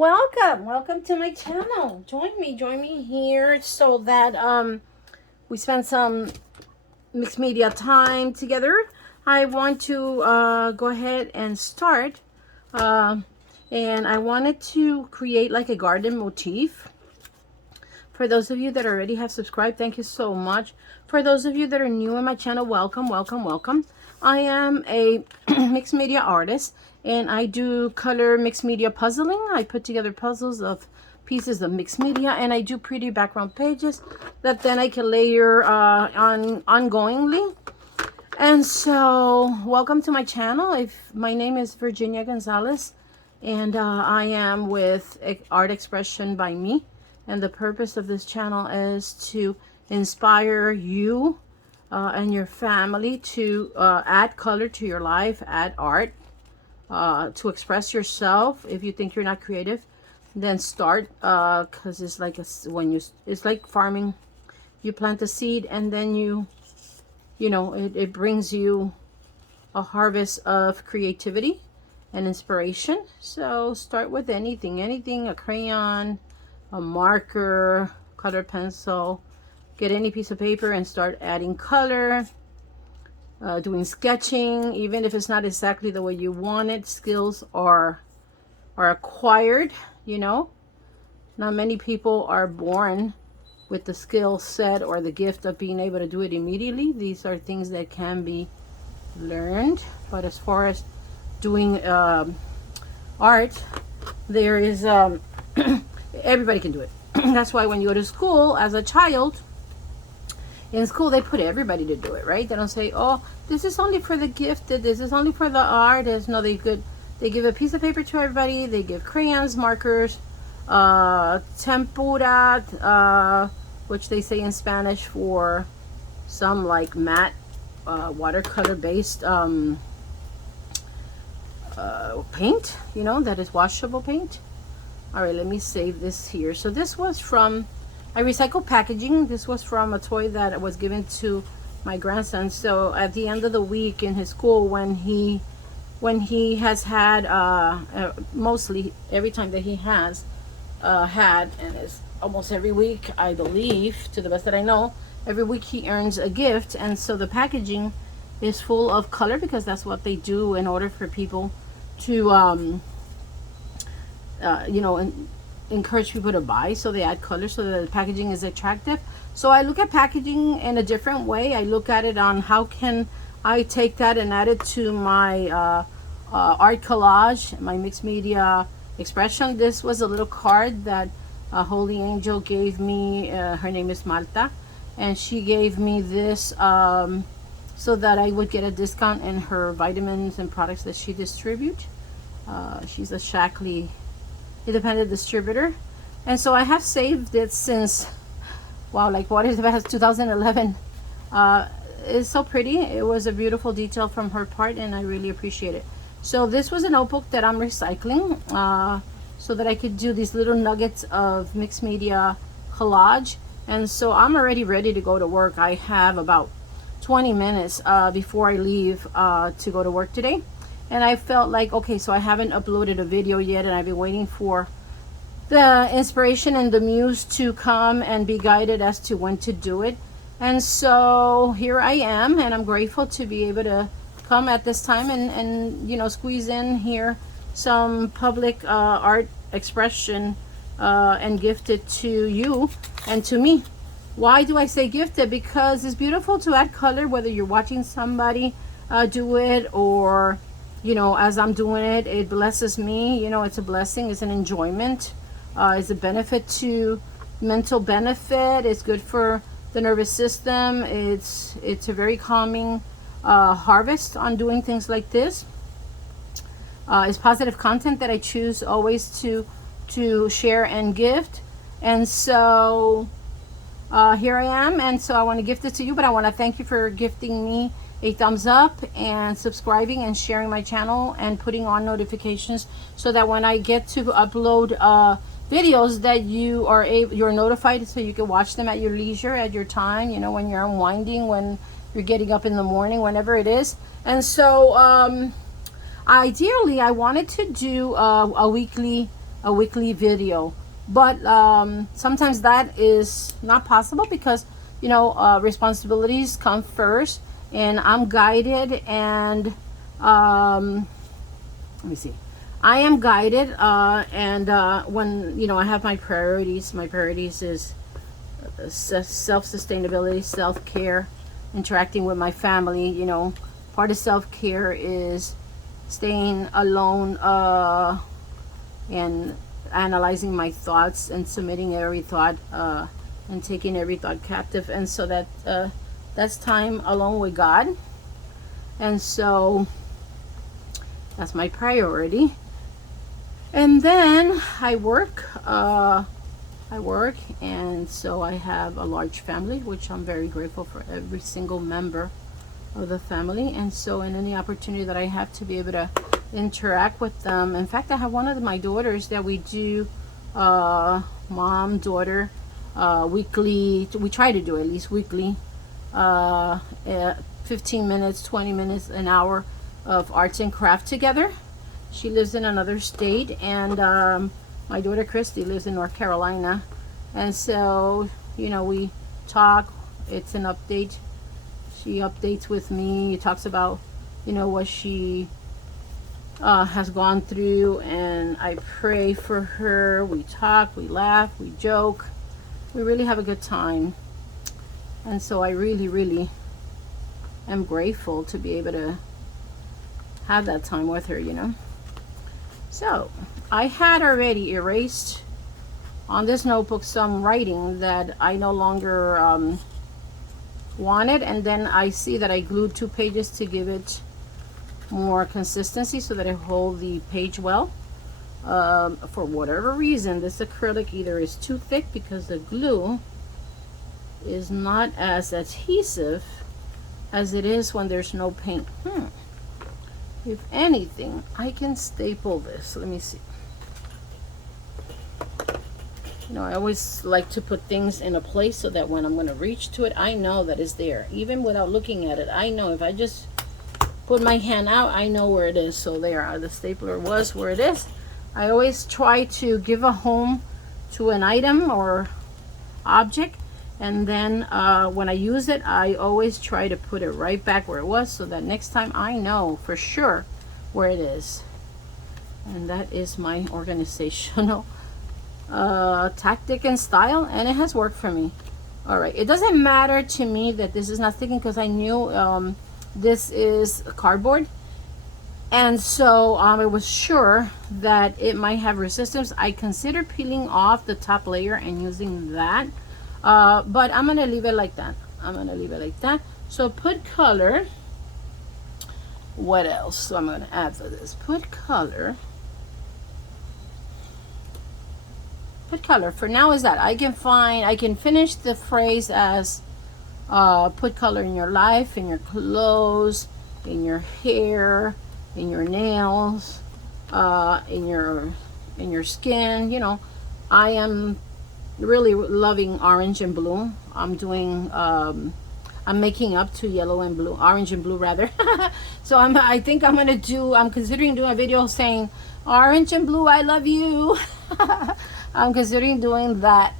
Welcome to my channel. Join me here so that we spend some mixed media time together. I want to go ahead and start, and I wanted to create like a garden motif. For those of you that already have subscribed, thank you so much. For those of you that are new in my channel, welcome. I am a mixed media artist, and I do color mixed media puzzling. I put together puzzles of pieces of mixed media, and I do pretty background pages that then I can layer on ongoingly. And so welcome to my channel. My name is Virginia Gonzalez, and I am with Art Expression by Me. And the purpose of this channel is to inspire you and your family to add color to your life, add art, to express yourself. If you think you're not creative, then start, because it's like it's like farming. You plant a seed, and then it brings you a harvest of creativity and inspiration. So start with anything, a crayon, a marker, color pencil. Get any piece of paper and start adding color, doing sketching. Even if it's not exactly the way you want it, skills are acquired. Not many people are born with the skill set or the gift of being able to do it immediately. These are things that can be learned. But as far as doing art, there is everybody can do it. That's why when you go to school as a child, in school they put everybody to do it, right? They don't say, oh, this is only for the gifted, this is only for the artists. No, they give a piece of paper to everybody. They give crayons, markers, tempura, which they say in Spanish for some like matte watercolor based paint, that is washable paint. All right, let me save this here. So this was from, I recycled packaging. This was from a toy that was given to my grandson. So at the end of the week in his school, when he has had, mostly every time that he has had, and it's almost every week, I believe, to the best that I know, every week he earns a gift. And so the packaging is full of color, because that's what they do in order for people to, encourage people to buy. So they add color so that the packaging is attractive. So I look at packaging in a different way. I look at it on how can I take that and add it to my art collage, my mixed media expression. This was a little card that a holy angel gave me. Her name is Marta, and she gave me this so that I would get a discount in her vitamins and products that she distributes. She's a Shackley independent distributor, and so I have saved it since, wow, like what is it, 2011. It's so pretty. It was a beautiful detail from her part, and I really appreciate it. So this was a notebook that I'm recycling, so that I could do these little nuggets of mixed media collage. And so I'm already ready to go to work. I have about 20 minutes before I leave to go to work today. And I felt like, okay, so I haven't uploaded a video yet, and I've been waiting for the inspiration and the muse to come and be guided as to when to do it. And so here I am, and I'm grateful to be able to come at this time and squeeze in here some public art expression and gift it to you and to me. Why do I say gifted? Because it's beautiful to add color, whether you're watching somebody do it, or as I'm doing it, it blesses me. It's a blessing, it's an enjoyment, it's a benefit to mental benefit. It's good for the nervous system. It's a very calming harvest on doing things like this. It's positive content that I choose always to share and gift. And so here I am, and so I want to gift it to you, but I want to thank you for gifting me a thumbs up and subscribing and sharing my channel and putting on notifications, so that when I get to upload videos, that you're notified, so you can watch them at your leisure, at your time, when you're unwinding, when you're getting up in the morning, whenever it is. And so ideally I wanted to do a weekly a weekly video. But sometimes that is not possible because, you know, responsibilities come first, and I'm guided, and let me see. I am guided, and when, you know, I have my priorities. My priorities is self-sustainability, self-care, interacting with my family. You know, part of self-care is staying alone, and analyzing my thoughts and submitting every thought, and taking every thought captive. And so that's time alone with God. And so that's my priority. And then I work, and so I have a large family, which I'm very grateful for every single member of the family. And so in any opportunity that I have to be able to interact with them. In fact, I have one of my daughters that we do mom daughter weekly. We try to do at least weekly, 15 minutes, 20 minutes, an hour of arts and craft together. She lives in another state, and my daughter Christy lives in North Carolina. And so, you know, we talk. It's an update. She updates with me, talks about, you know, what she has gone through, and I pray for her. We talk, we laugh, we joke. We really have a good time. And so I really, really am grateful to be able to have that time with her, you know. So I had already erased on this notebook some writing that I no longer wanted, and then I see that I glued 2 pages to give it more consistency so that it hold the page well. For whatever reason, this acrylic either is too thick because the glue is not as adhesive as it is when there's no paint. If anything, I can staple this. Let me see. You know, I always like to put things in a place so that when I'm going to reach to it, I know that it's there. Even without looking at it, I know if I just put my hand out, I know where it is. So there, the stapler was where it is. I always try to give a home to an item or object, and then when I use it, I always try to put it right back where it was, so that next time I know for sure where it is. And that is my organizational tactic and style, and it has worked for me. All right, it doesn't matter to me that this is not sticking, because I knew this is cardboard, and so I was sure that it might have resistance. I considered peeling off the top layer and using that, but I'm gonna leave it like that. So put color. What else? So I'm gonna add to this. Put color. For now is that I can finish the phrase as put color in your life, in your clothes, in your hair, in your nails, in your skin. You know, I am really loving orange and blue. I'm making up to yellow and blue, orange and blue rather. So I think I'm considering doing a video saying orange and blue, I love you. I'm considering doing that.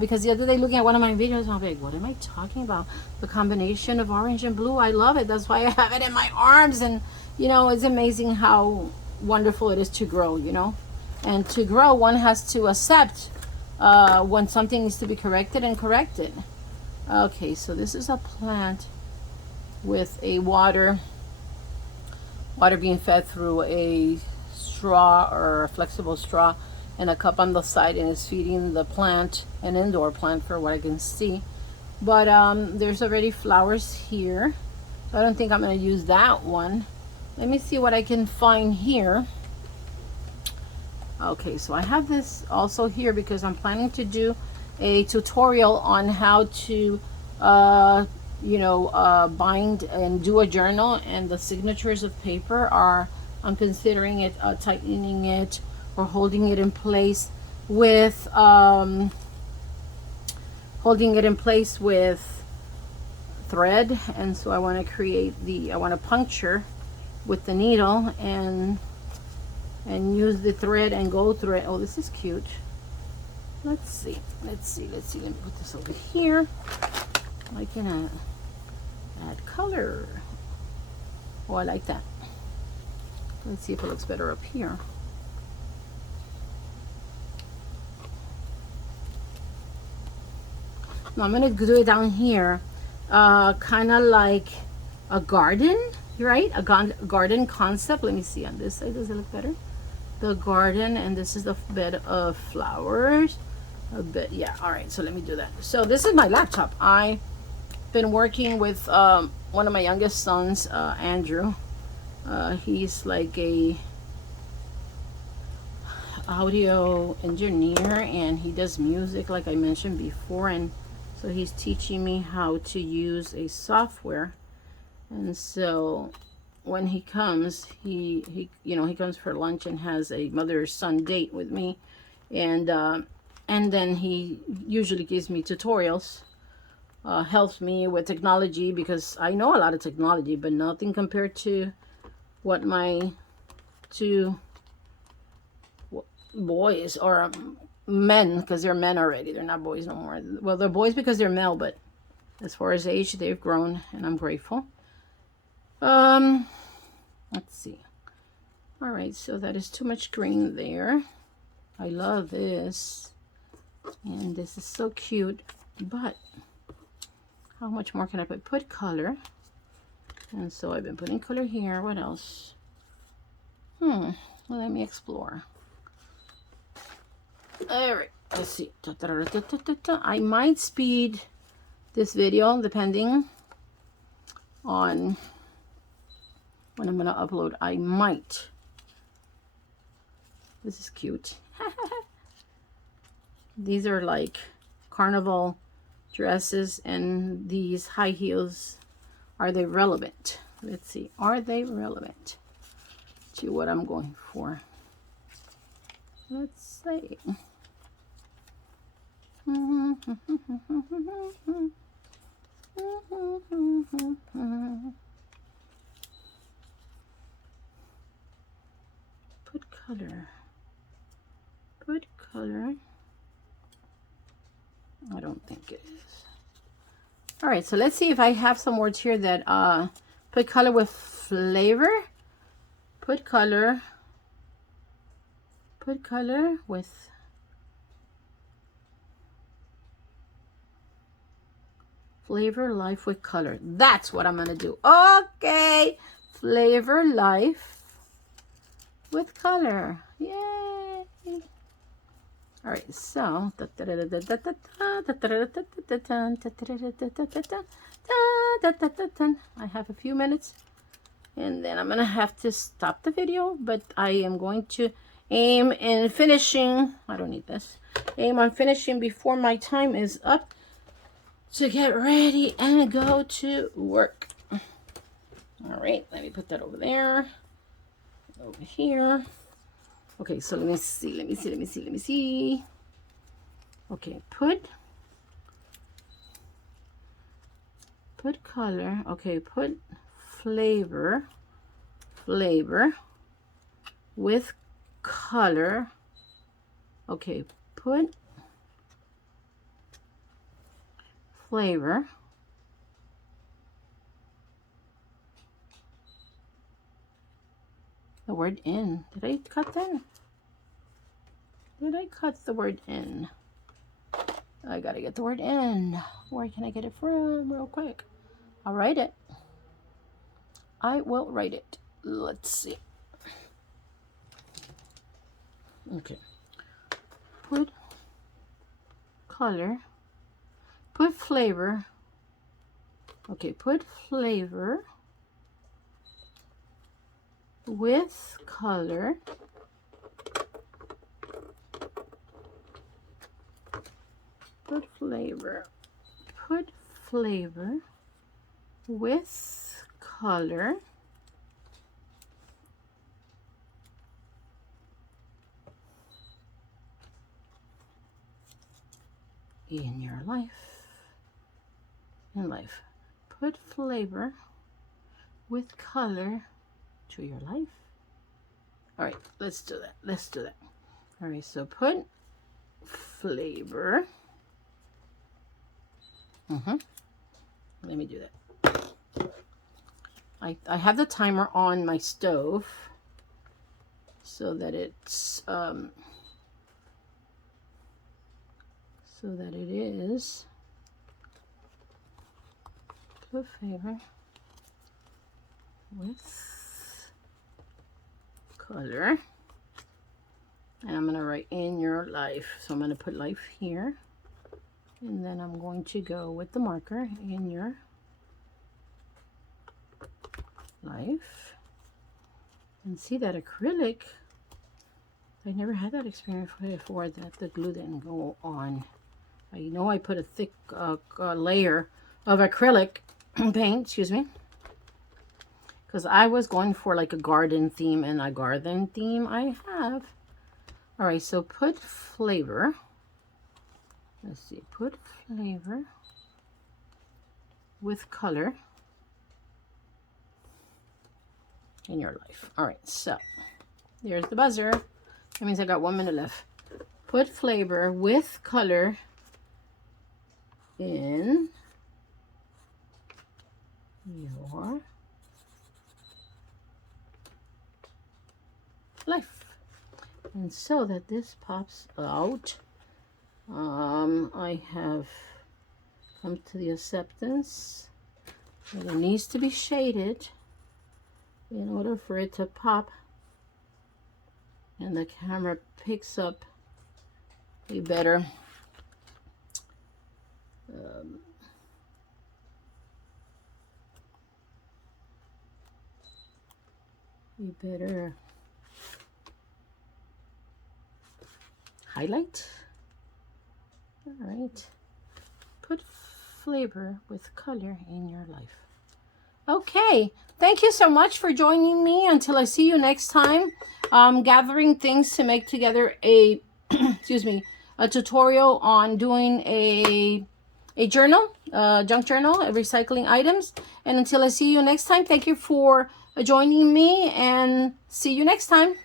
Because the other day looking at one of my videos, I'm like, what am I talking about? The combination of orange and blue, I love it. That's why I have it in my arms. And, you know, it's amazing how wonderful it is to grow, you know. And to grow, one has to accept when something needs to be corrected and correct it. Okay, so this is a plant with a water being fed through a straw or a flexible straw, and a cup on the side, and it's feeding the plant, an indoor plant for what I can see. But there's already flowers here, so I don't think I'm going to use that one. Let me see what I can find here. Okay, so I have this also here because I'm planning to do a tutorial on how to bind and do a journal, and the signatures of paper are, I'm considering it tightening it or holding it in place with thread. And so I want to puncture with the needle and and use the thread and go through it. Oh, this is cute. Let's see. Let me put this over here. I can add color. Oh, I like that. Let's see if it looks better up here. Now I'm gonna do it down here, kind of like a garden, right? A garden concept. Let me see on this side. Does it look better? The garden, and this is the bed of flowers. A bit, yeah. All right. So let me do that. So this is my laptop. I've been working with one of my youngest sons, Andrew. He's like a audio engineer, and he does music, like I mentioned before, and so he's teaching me how to use a software. And so when he comes, he comes for lunch and has a mother-son date with me, and then he usually gives me tutorials, helps me with technology, because I know a lot of technology, but nothing compared to what my two boys, or men, because they're men already, they're not boys no more. Well, they're boys because they're male, but as far as age, they've grown, and I'm grateful. Let's see. All right, so that is too much green there. I love this, and this is so cute, but how much more can I put color? And so I've been putting color here. What else? Well, let me explore. All right, let's see. I might speed this video depending on when I'm gonna upload. I might. This is cute. These are like carnival dresses, and these high heels. Are they relevant? Let's see. Are they relevant to what I'm going for? Let's see. Put color. Put color. I don't think it is. All right, so let's see if I have some words here that put color with flavor. Put color. Put color with flavor, life with color. That's what I'm gonna do. Okay, flavor, life with color. Yay! All right, so I have a few minutes, and then I'm gonna have to stop the video, but I am going to aim in finishing. I don't need this. Aim on finishing before my time is up to get ready and go to work. All right, let me put that over there, over here. Okay, so let me see. Okay, put color. Okay, put flavor with color. Okay, put flavor the word in. Did I cut that? Did I cut the word in? I gotta get the word in. Where can I get it from real quick? I'll write it. I will write it. Let's see. Okay. Put color. Put flavor. Okay, put flavor with color. Put flavor with color. In your life. In life. Put flavor with color to your life. All right, let's do that. Let's do that. All right, so put flavor. Let me do that. I have the timer on my stove so that it's so that it is put flavor with color, and I'm gonna write in your life. So I'm gonna put life here, and then I'm going to go with the marker in your life. And see that acrylic, I never had that experience before, that the glue didn't go on. I know I put a thick layer of acrylic paint, excuse me, because I was going for like a garden theme, and a garden theme I have. All right, so put flavor. Let's see, put flavor with color in your life. All right, so there's the buzzer. That means I got 1 minute left. Put flavor with color in your life. And so that this pops out, I have come to the acceptance that it needs to be shaded in order for it to pop, and the camera picks up a better highlight. All right, put flavor with color in your life. Okay, thank you so much for joining me. Until I see you next time, I'm gathering things to make together a excuse me, a tutorial on doing a journal, junk journal, recycling items. And until I see you next time, thank you for joining me, and see you next time.